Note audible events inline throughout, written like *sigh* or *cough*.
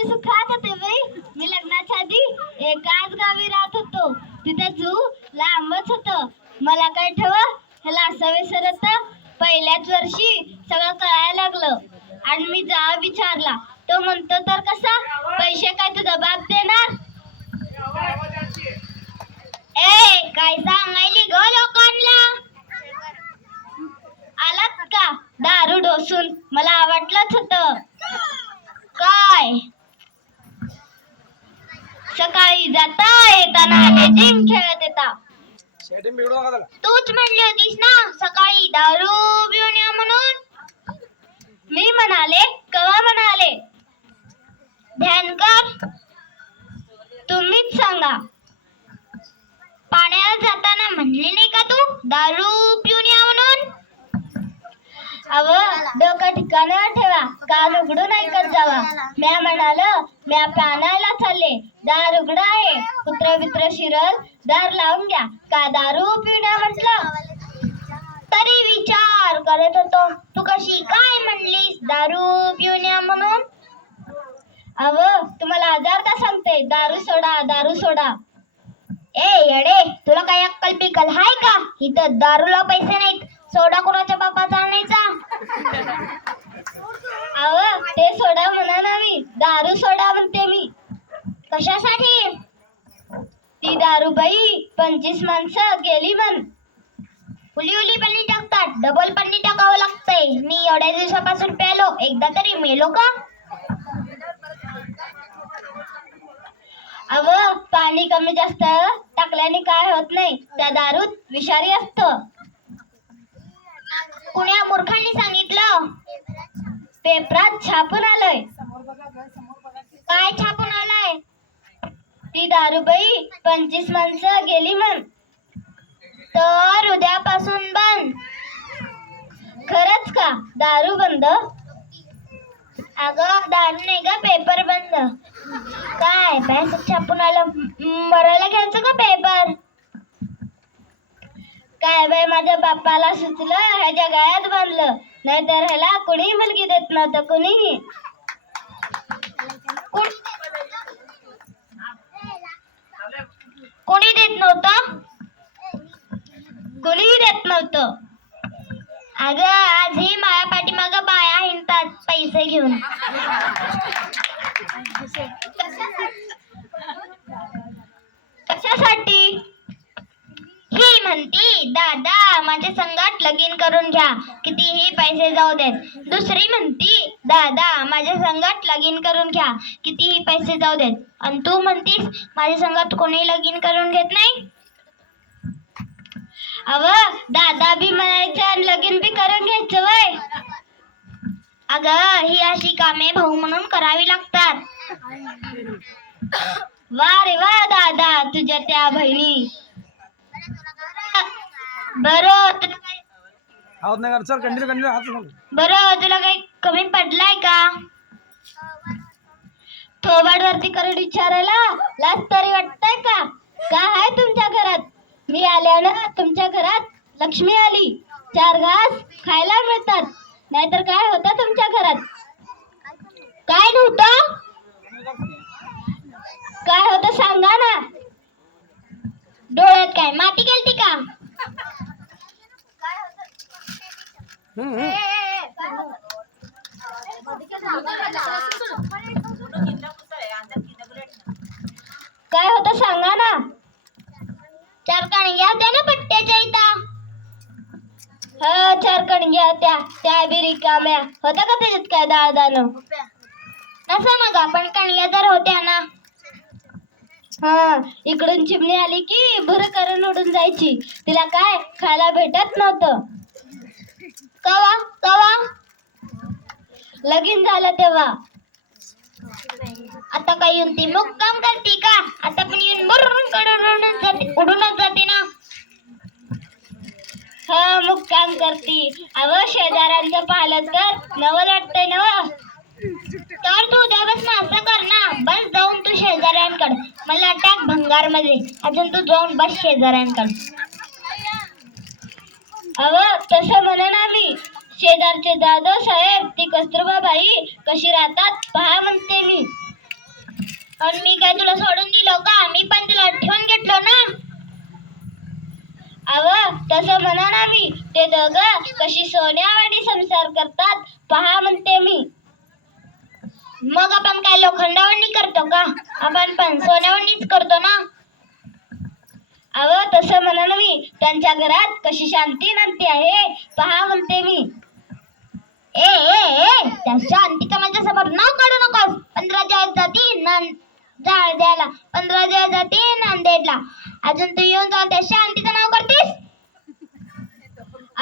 कशी सुखात होते बाई. मी लग्नाच्या आधी एकाच गावी राहत होतो. तिथे जू लांबच होत. मला काय ठेव? ह्याला असं विसरत पहिल्याच वर्षी सगळं कळायला लागलं. आणि मी जा विचारला. तो म्हणतो तर कसा? पैसे काय तुझा बाप देणार ए काय सांगायली ग लोकांना आलात का दारू डोसून मला आवडलंच होत काय सकाळी जाता येताना लेझिम खेळत येता सेटिंग बिघडू नका त्याला तूच म्हणली होतीस ना सकाळी दारू पिऊन या म्हणून. मी म्हणाले कवा म्हणाले? ध्यानकर तुम्हीच सांगा. पाण्याला जाताना म्हणली नाही का तू दारू पिऊन या म्हणून? अव डोकं ठिकाणावर ठेवा. कान उघडून ऐकत जावा. म्या म्हणालो म्या पाण्याला चालले. दार उघड आहे. कुत्र मित्र शिरल दार लावून घ्या. का दारू पिण्या म्हटलं? तरी विचार करत होतो. तू कशी काय म्हणलीस? दारू पिऊन या म्हणून? अव तुम्हाला हजारदा सांगते? दारू सोडा दारू सोडा. ए येडे तुला काही अक्कल पिकल हाय का? इथं दारूला पैसे नाहीत. सोडा कोणाच्या बापाचा आणायचा? अव ते सोडा म्हणा ना मी. दारू सोडा म्हणते मी. कशासाठी? ती दारूबाई पंचवीस माणसं गेली म्हण. उली उली पन्नी टाकतात. डबल पन्नी टाकावं लागतंय. मी एवढ्या दिवसापासून प्यालो. एकदा तरी मेलो का? अव पाणी कमी जास्त टाकल्याने काय होत नाही. त्या दारूत विषारी असतं. कुण्या मूर्खांनी सांगितलं. पेपरात छापून आलंय. काय छापून आलाय? ती दारूबाई पंचवीस माणसं गेली म्हण. तर उद्यापासून बंद. खरंच का? दारू बंद? अगं दारू नाही का पेपर बंद. काय पैसे छापून आलं? मरायला घ्यायचं का पेपर? काय बाई माझ्या बाप्पाला सुचलं ह्याच्या गायात बांधलं. नाहीतर ह्याला कुणी मुलगी देत नव्हतं कुणीही. कोणी देत नव्हतं? कुणीही देत नव्हतं. अगं आजही माया पाठीमाग बाया हिंडतात पैसे घेऊन. कशासाठी? म्हणती दादा माझ्या संगात लगीन करून घ्या कितीही पैसे जाऊ देत. दुसरी म्हणती दादा माझ्या संगात लगीन करून घ्या कितीही पैसे जाऊ देत. आणि तू म्हणतीस माझ्या संगात कोणी लगीन करून घेत नाही? अव दादा बी म्हणायचं आणि लगीन बी करून घ्यायचं वय. अगं ही अशी कामे भाऊ म्हणून करावी लागतात. *coughs* वा रे वा दादा तुझ्या त्या बहिणी. बरं तुला काही- आहोत नाही का चल कंटिन्यू कंटिन्यू हात नको. बरं तुला काही कमी पडलाय का? थोबाड वरती करून विचारायला? लाज तरी वाटतंय का? काय आहे तुमच्या घरात? मी आल्यानं तुमच्या घरात लक्ष्मी आली. चार घास खायला मिळतात. नाहीतर काय होतं तुमच्या घरात? काय नव्हतं? काय होतं सांगा ना. डोळ्यात काय? माती गेलती का. काय होतं सांगा ना. चार कणग्या होत्या ना पट्ट्याच्या इथं. हो, हा चार कणग्या होत्या त्या बी रिकाम्या. होत्या का त्याच्यात काय दाळ दाणं नसा ना गा पण कणग्या तर होत्या ना. हा इकडून चिमणी आली की बरं करून उडून जायची. तिला काय? खायला भेटत नव्हतं. कवा? कवा? लगीन झालं तेव्हा. आता काय येऊन ती मुक्काम करते का? आता पण येऊन बरोबर कडून उडून जाते उडूनच जाते ना. हा मुक्काम करती. अव शेजाऱ्यांचं पाहिलं तर नवल वाटतंय नव. तर तू उद्या बस ना असं कर ना. बस जाऊन तू शेजाऱ्यांकडे. मला टाक भंगारमध्ये अजून तू जाऊन बस शेजाऱ्यांकडे. अव तसं म्हणा ना मी शेजारचे जाधव साहेब ती कस्तुरबा बाई कशी राहतात पहा म्हणते मी. आणि मी काय तुला सोडून दिलो का? मी पण तुला ठेवून घेतलो ना. अव तसं म्हणा ना मी ते दोघं कशी सोन्यावाडी संसार करतात पहा म्हणते मी. मग आपण काय लोखंडावणी करतो का? आपण पण सोन्यावणीच करतो ना? अव तसं म्हणा ना मी. त्यांच्या घरात कशी शांती नांती आहे. पहा म्हणते मी. ए ए ए त्या शांतीचा माझ्यासमोर नाव काढू नकोस. पंधरा दिवस जाती द्यायला. पंधरा दिवस जाती नांदेडला अजून तू येऊन जाऊन त्या शांतीचं नाव करतेस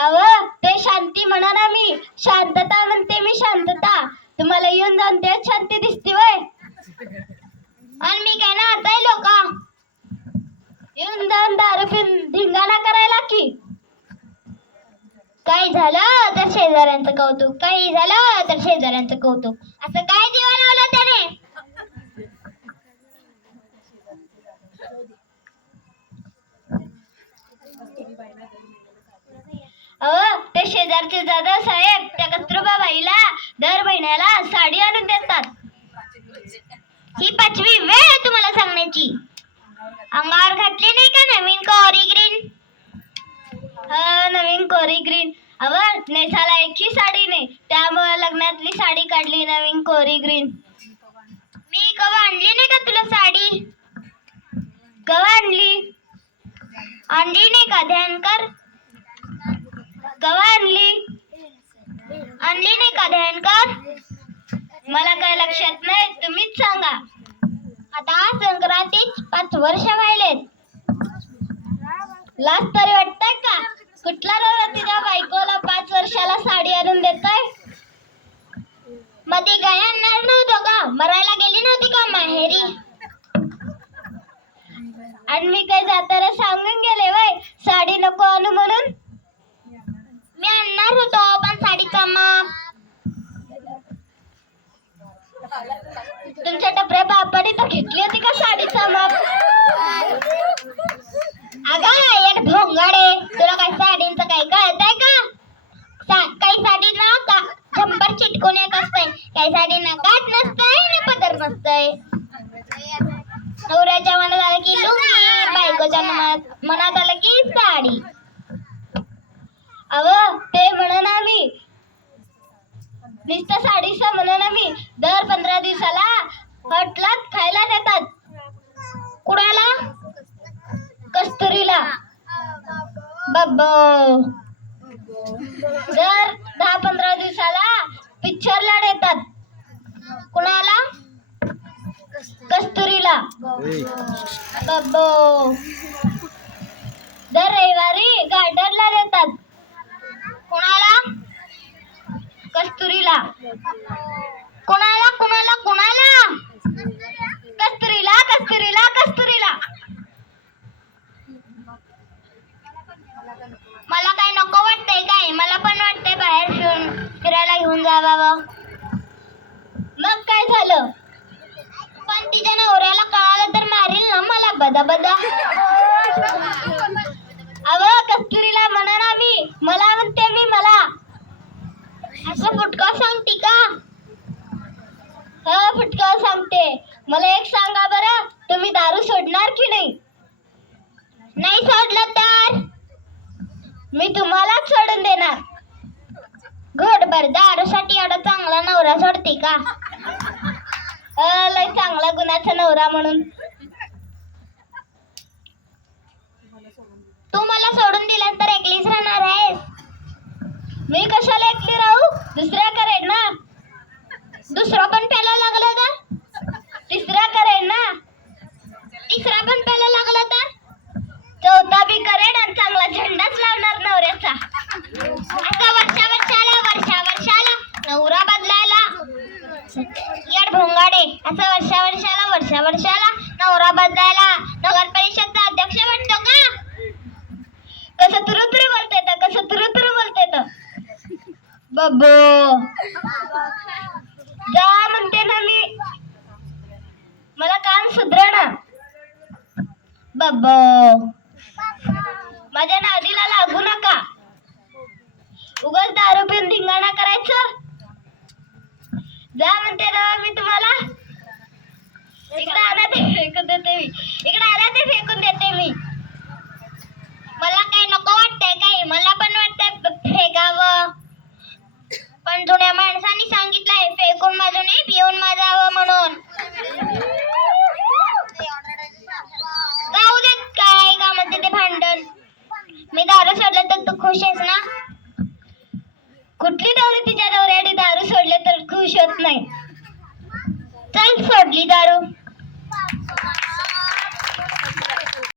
अव ते शांती म्हणा ना मी. शांतता म्हणते मी शांतता. तुम्हाला येऊन जाऊन ते शांती दिसते वय आणि मी काय ना आता लोक येऊन जाऊन दारू पिऊन धिंगाणा करायला की. काही झालं तर शेजाऱ्यांचं कौतुक काही झालं तर शेजाऱ्यांचं कौतुक. असं काय दिवा लावला त्याने? अहो ते शेजारचे दादा साहेब त्या कस्तुरबा बाईला दर महिन्याला साडी आणून देतात. ही पाचवी वेळ अंगावर घातली नाही का नवीन कोरी ग्रीन? नवीन कोरी ग्रीन. अव नेसाला एकही साडी नाही. त्यामुळे लग्नातली साडी काढली नवीन कोरी ग्रीन. मी कवा आणली नाही का तुला साडी? कवा आणली? आणली नाही का? ध्यान कर. कवा आणली? आणली नाही का? ध्यान कर. मला काय लक्षात नाही? तुम्हीच सांगा. आता संक्रांतीच पाच वर्ष व्हायलेत. लाज तरी वाटतंय का? कुठला नवरा तिच्या बायकोला पाच वर्षाला साडी आणून देतोय? मध्ये काय आणणार नव्हतो का मरायला गेली नव्हती का माहेरी. आणि मी काय जाताना सांगून गेले वय साडी नको आणू म्हणून. मी आणणार होतो पण साडी कामा. तुमच्या टपऱ्या बापाने तर घेतली होती का साडीचा माप अगं एक भोंगाडे तुला काय साडींचं काय कळतंय का सा- काही साडी ना का झंपर चिटकून येत असतंय काही साडी ना काट नसतंय ना पदर नसतंय नवऱ्याच्या मनात आलं की लुंगी बायकोच्या मनात मनात आलं की साडी अव ते म्हणून आम्ही नुसतं साडीचं म्हणून आम्ही दर पंधरा दिवसाला हटलात खायला देतात. कुणाला? कस्तुरीला. बाब दर दहा पंधरा दिवसाला पिक्चरला देतात. कुणाला? कस्तुरीला. बाब दर रविवारी गार्डनला देतात. कस्तुरीला. कुणाला कुणाला कुणाला? कस्तुरीला कस्तुरीला कस्तुरीला. मला काय नको वाटतंय काय? मला पण वाटतंय बाहेर फिरून फिरायला घेऊन जा बाबा. मग काय झालं? पण तिच्या नवऱ्याला कळालं तर मारील ना मला बदा बदा अव कस्तुरीला म्हणा ना मी मला म्हणते मी मला असं फुटका सांगते का? हो, हा फुटका सांगते. मला एक सांगा बरं तुम्ही दारू सोडणार की नाही? नाही सोडलं तर? मी तुम्हालाच सोडून देणार. घोटभर दारूसाठी एवढा चांगला नवरा सोडते का? लय चांगला गुणाचा नवरा म्हणून. तू मला सोडून दिलास तर एकलीच राहणार आहेस? मी कशाला एकली राहू? दुसऱ्या करेन ना? दुसरा पण प्यायला लागला का? बाबो. जा म्हणते ना मी. मला कान सुधरा ना. बाबो. माझ्या नादीला लागू नका. उगाच दारू पिऊन धिंगाणा करायचं. जा म्हणते ना मी तुम्हाला. इकडे आला ते फेकून देते मी. इकडे आला ते फेकून देते मी. मला काही नको वाटतंय काही मला पण वाटतंय फेकावं. पण जुन्या माणसांनी सांगितलं आहे फेकून मधून नाही पिऊन माझा म्हणून.